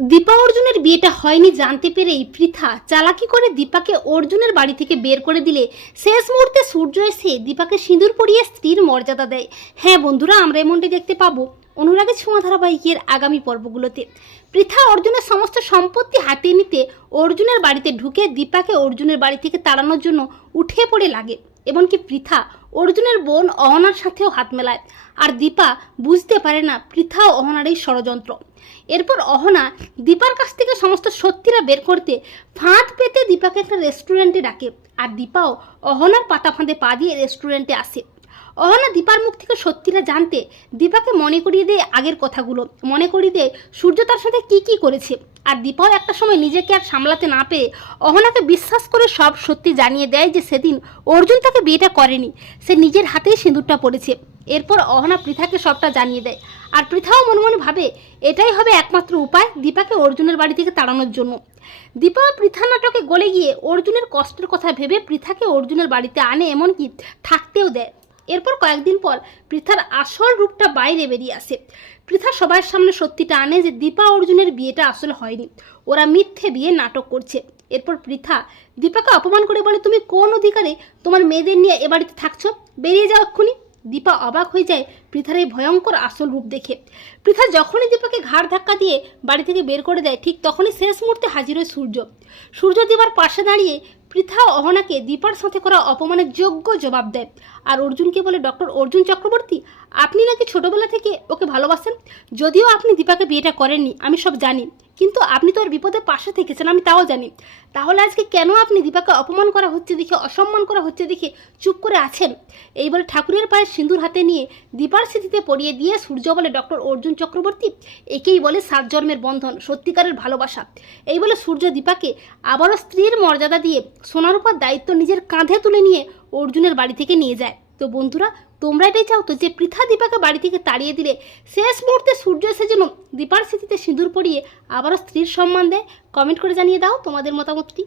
দীপা অর্জুনের বিয়েটা হয়নি জানতে পেরেই পৃথা চালাকি করে দীপাকে অর্জুনের বাড়ি থেকে বের করে দিলে। শেষ মুহূর্তে সূর্য এসে দীপাকে সিঁদুর পরিয়ে স্ত্রীর মর্যাদা দেয়। হ্যাঁ বন্ধুরা, আমরা এমনটি দেখতে পাবো অনুরাগের ছোঁয়া ধারাবাহিকের আগামী পর্বগুলোতে। পৃথা অর্জুনের সমস্ত সম্পত্তি হাতিয়ে নিতে অর্জুনের বাড়িতে ঢুকে দীপাকে অর্জুনের বাড়ি থেকে তাড়ানোর জন্য উঠে পড়ে লাগে। এমনকি পৃথা, অর্জুনের বোন অহনার সাথেও হাত মেলায়। আর দীপা বুঝতে পারে না পৃথা ও অহনার এই ষড়যন্ত্র। এরপর অহনা দীপার কাছ থেকে সমস্ত সত্যিরা বের করতে ফাঁদ পেতে দীপাকে একটা রেস্টুরেন্টে ডাকে। আর দীপাও অহনার পাতা ফাঁদে পা দিয়ে রেস্টুরেন্টে আসে। অহনা দীপার মুখ থেকে সত্যিটা জানতে দীপাকে মনে করিয়ে দেয় আগের কথাগুলো। মনে করিয়ে দেয়, সূর্য তার সাথে কি কি করেছে? আর দীপাও একটা সময় নিজেকে আর সামলাতে না পেয়ে অহনাকে বিশ্বাস করে সব সত্যি জানিয়ে দেয় যে সেদিন অর্জুন তাকে বিয়েটা করেনি। সে নিজের হাতেই সিঁদুরটা পড়েছে। এরপর অহনা পৃথাকে সবটা জানিয়ে দেয়। আর পৃথাও মনে মনে ভাবে, এটাই হবে একমাত্র উপায় দীপাকে অর্জুনের বাড়ি থেকে তাড়ানোর জন্য। দীপা পৃথা নাটকে গলে গিয়ে অর্জুনের কষ্টের কথা ভেবে পৃথাকে অর্জুনের বাড়িতে আনে এমনকি থাকতেও দেয়। এরপর কয়েকদিন পর পৃথার আসল রূপটা বাইরে বেরিয়ে আসে। পৃথা সবার সামনে সত্যিটা আনে যে দীপা অর্জুনের বিয়েটা আসলে হয়নি। ওরা মিথ্যে বিয়ে নাটক করছে। এরপর পৃথা, দীপাকে অপমান করে বলে, তুমি কোন অধিকারে তোমার মেয়েদের নিয়ে এ বাড়িতে থাকছো? বেরিয়ে যাও এক্ষুনি। দীপা অবাক হয়ে যায় পৃথার এই ভয়ঙ্কর আসল রূপ দেখে। পৃথা যখনই দীপাকে ঘাড় ধাক্কা দিয়ে বাড়ি থেকে বের করে দেয়, ঠিক তখনই শেষ মুহূর্তে হাজির হয় সূর্য। সূর্য দীপার পাশে দাঁড়িয়ে পৃথা অহনাকে দীপার সাথে করা অপমানের যোগ্য জবাব দেয়। আর অর্জুনকে বলে, ডক্টর অর্জুন চক্রবর্তী, আপনি নাকি ছোটবেলা থেকে ওকে ভালোবাসেন? যদিও আপনি দীপাকে বিয়েটা করেননি, আমি সব জানি। কিন্তু আপনি তো ওর বিপদে পাশে থেকেছেন, আমি তাও জানি। তাহলে আজকে কেন আপনি দীপাকে অপমান করা হচ্ছে দেখে, অসম্মান করা হচ্ছে দেখে চুপ করে আছেন? এই বলে ঠাকুরের পায়ে সিঁদুর হাতে নিয়ে দীপার স্মৃতিতে পড়িয়ে দিয়ে সূর্য বলে ডক্টর অর্জুন চক্রবর্তী, একেই বলে সাত জন্মের বন্ধন, সত্যিকারের ভালোবাসা। এই বলে সূর্য দীপাকে আবারও স্ত্রীর মর্যাদা দিয়ে সোনার উপর দায়িত্ব নিজের কাঁধে তুলে নিয়ে অর্জুনের বাড়ি থেকে নিয়ে যায়। তো বন্ধুরা, তোমরা এটাই চাও তো যে পৃথা দীপাকে বাড়ি থেকে তাড়িয়ে দিলে শেষ মুহূর্তে সূর্য এসে যেন দীপার স্মৃতিতে সিঁদুর পরিয়ে আবারও স্ত্রীর সম্মান দেয়? কমেন্ট করে জানিয়ে দাও তোমাদের মতামতটি।